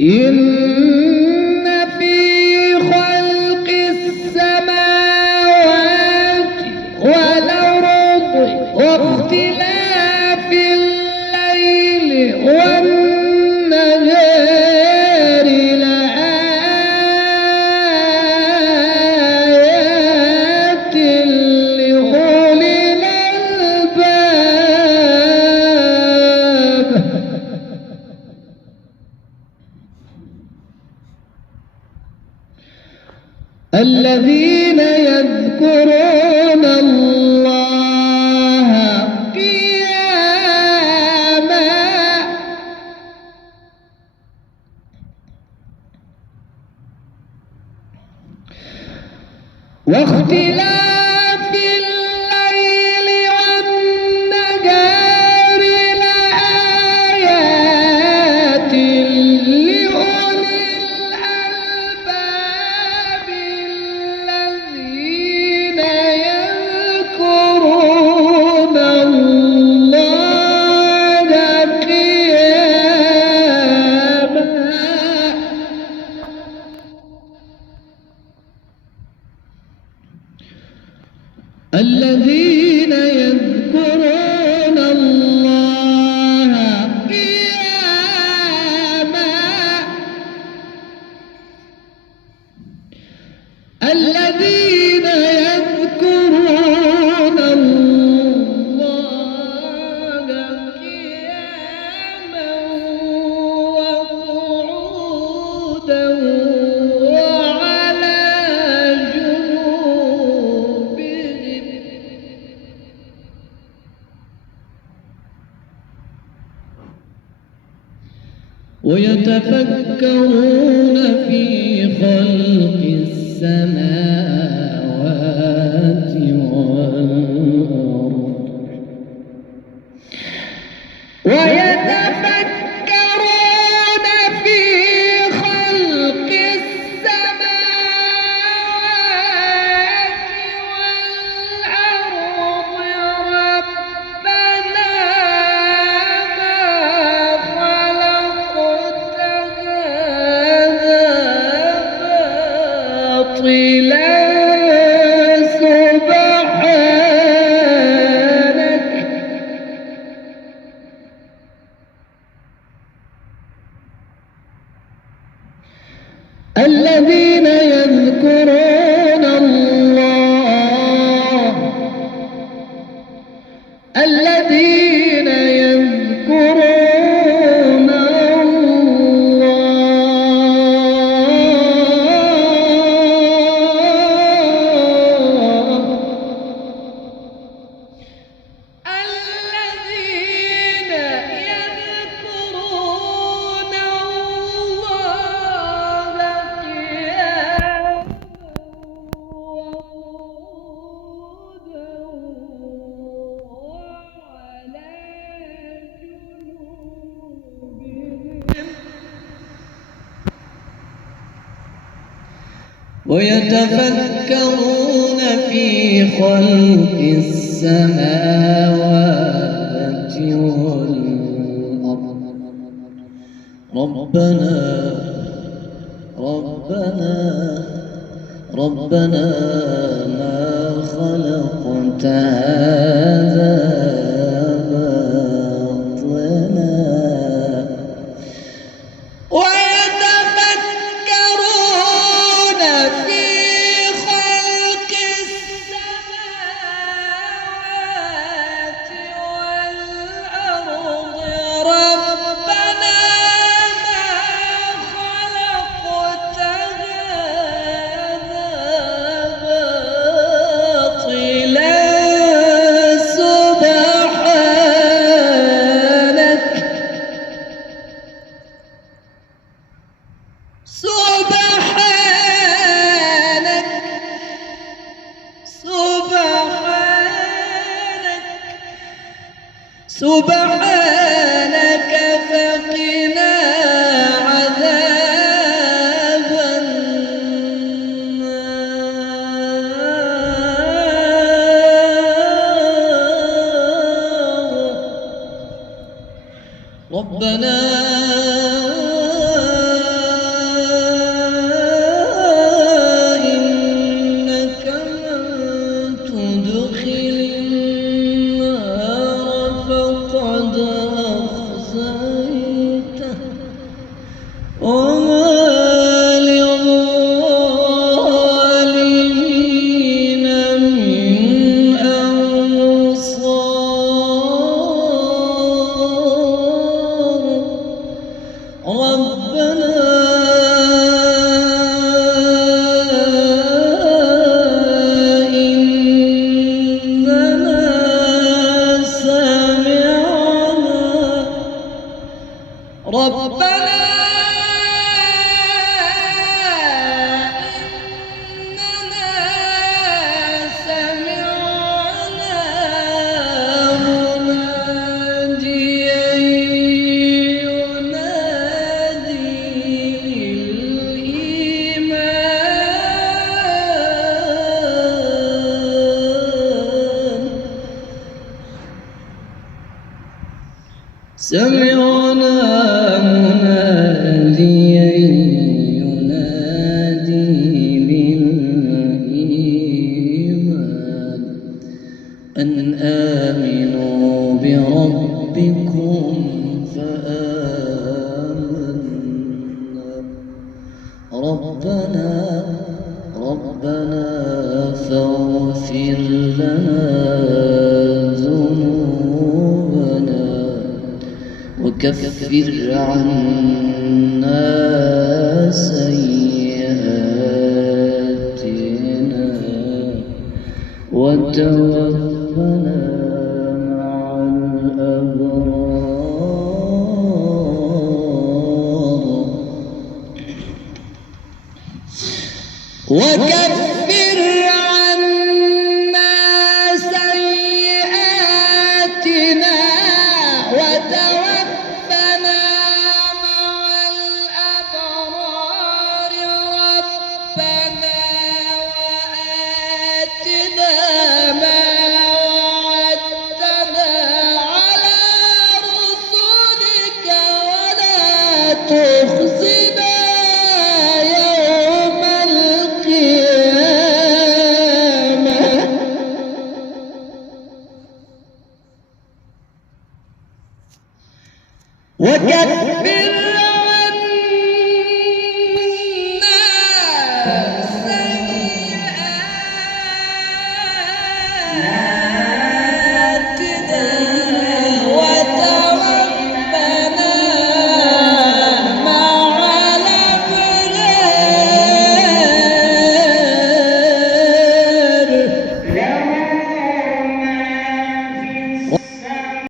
إن في خلق السماوات والأرض واختلاف الليل والنهار لآيات لأولي الألباب. الذين يذكرون الله قياما واختلاف الليل والنهار لآيات لأولي الألباب الذين يذكرون الله قياما الذين يذكرون الله قياما الذين يذكرون الله قياما وقعودا وعلى جنوبهم ويتفكرون في خلق السماوات والأرض ويتفكرون في خلق السماوات والأرض ربنا ما خلقت هذا باطلا سبحانك الذين يذكرون الله الذين يذكرون ويتفكرون في خلق السماوات والأرض ربنا ما خلقت هذا باطلا ويتفكرون في خلق السماوات والأرض ربنا ما خلقت هذا باطلا سبحانك فقنا عذاب النار ربنا وما للظالمين من أنصار ربنا ربنا إننا سمعنا مناديا ينادي للإيمان سمعنا مناديا ينادي للإيمان أن آمنوا بربكم فآمنا ربنا فاغفر لنا ذنوبنا وكفر عنا سيئاتنا وتوفنا مع الأبرار وكفر